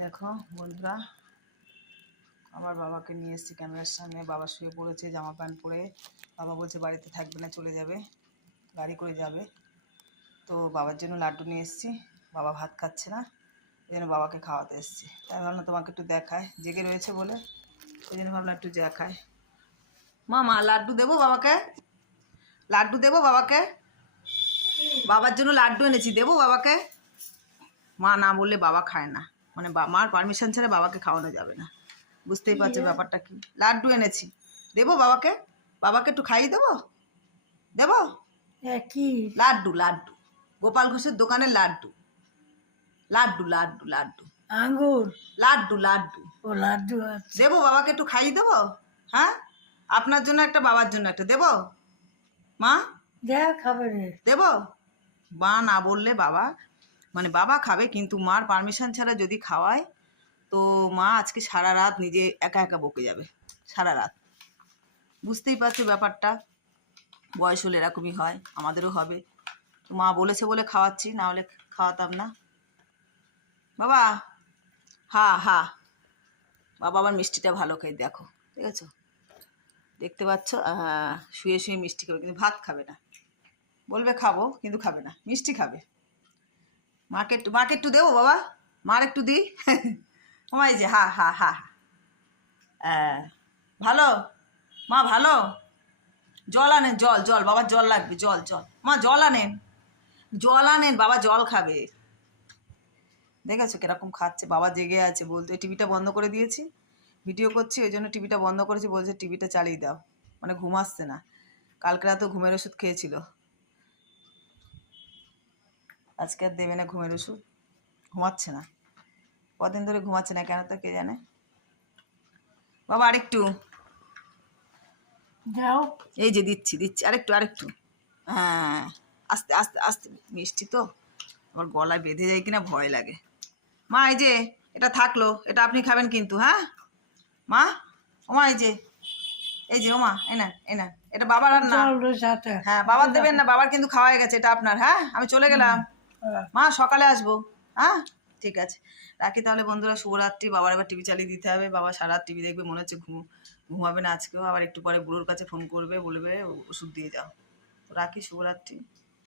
দেখো বন্ধুরা, আমার বাবাকে নিয়ে এসেছি ক্যামেরার সামনে। বাবা শুয়ে পড়েছে জামা প্যান্ট পরে। বাবা বলছে বাড়িতে থাকবে না, চলে যাবে, গাড়ি করে যাবে। তো বাবার জন্য লাড্ডু নিয়ে এসেছি। বাবা ভাত খাচ্ছে না, ওই জন্য বাবাকে খাওয়াতে এসেছি। তাই ভাবলাম তোমাকে একটু দেখায়, জেগে রয়েছে বলে ওই জন্য ভাবলাম একটু দেখায়। মা লাড্ডু দেবো বাবাকে? লাড্ডু দেবো বাবাকে? বাবার জন্য লাড্ডু এনেছি, দেবো বাবাকে? মা না বললে বাবা খায় না, মানে মার পারমিশন ছাড়া বাবাকে খাওয়ানো যাবে না। বুঝতেই পারছো ব্যাপারটা কি। লাড্ডু এনেছি, দেবো বাবাকে? বাবাকে একটু খাইয়ে দেবো? দেবো? কি লাড্ডু লাড্ডু, গোপাল ঘোষের দোকানের লাড্ডু। লাড্ডু লাড্ডু লাড্ডু আঙ্গুর? লাড্ডু লাড্ডু ও লাড্ডু আছে। দেবো বাবাকে একটু খাইয়ে দেবো? হ্যাঁ, আপনার জন্য একটা, বাবার জন্য একটা দেবো? মা দেখ খাবে রে। দেবো? মা না বললে বাবা, মানে বাবা খাবে কিন্তু মার পারমিশন ছাড়া যদি খাওয়ায় তো মা আজকে সারা রাত নিজে একা একা বকে যাবে, সারা রাত। বুঝতেই পারছো ব্যাপারটা, বয়স হলে এরকমই হয়, আমাদেরও হবে। তো মা বলেছে বলে খাওয়াচ্ছি, না হলে খাওয়াতাম না। বাবা হা, বাবা আবার মিষ্টিটা ভালো খাই, দেখো ঠিক আছে, দেখতে পাচ্ছ? শুয়ে শুয়ে মিষ্টি খাবে, কিন্তু ভাত খাবে না। বলবে খাবো, কিন্তু খাবে না, মিষ্টি খাবে। মাকে একটু দেবো বাবা? মার একটু দিই? ওমাই যে হা। ভালো মা, ভালো। জল আনেন, জল বাবার জল লাগবে, জল মা জল আনেন, বাবা জল খাবে। দেখেছো কিরকম খাচ্ছে, বাবা জেগে আছে। বলতে টিভিটা বন্ধ করে দিয়েছি, ভিডিও করছি ওই জন্য টিভিটা বন্ধ করেছি। বলছে টিভিটা চালিয়ে দাও, মানে ঘুম আসছে না। কালকে রাতেও ঘুমের ওষুধ খেয়েছিল, আজকে আর দেবে না ঘুমের ওষুধ। ঘুমাচ্ছে না, কদিন ধরে ঘুমাচ্ছে না কেন তা কে জানে। বাবা আরেকটু, যাও। এই যে দিচ্ছি আরেকটু। হ্যাঁ, আস্তে আস্তে আস্তে, মিষ্টি তো আমার গলায় বেঁধে যায় কিনা ভয় লাগে। মা এই যে এটা থাকলো, এটা আপনি খাবেন কিন্তু। হ্যাঁ মা, ওমা এই যে ওমা এনা এটা বাবার আর না। সাথে হ্যাঁ, বাবার দেবেন না, বাবার কিন্তু খাওয়া হয়ে গেছে, এটা আপনার। হ্যাঁ, আমি চলে গেলাম, মা সকালে আসবো। হ্যাঁ ঠিক আছে, রাখি তাহলে বন্ধুরা। শুভরাত্রি। বাবার এবার টিভি চালিয়ে দিতে হবে, বাবা সারা রাত টিভি দেখবে, মনে হচ্ছে ঘুমাবে না আজকেও। আবার একটু পরে বুড়োর কাছে ফোন করবে, বলবে ওষুধ দিয়ে যাও। তো রাখি, শুভরাত্রি।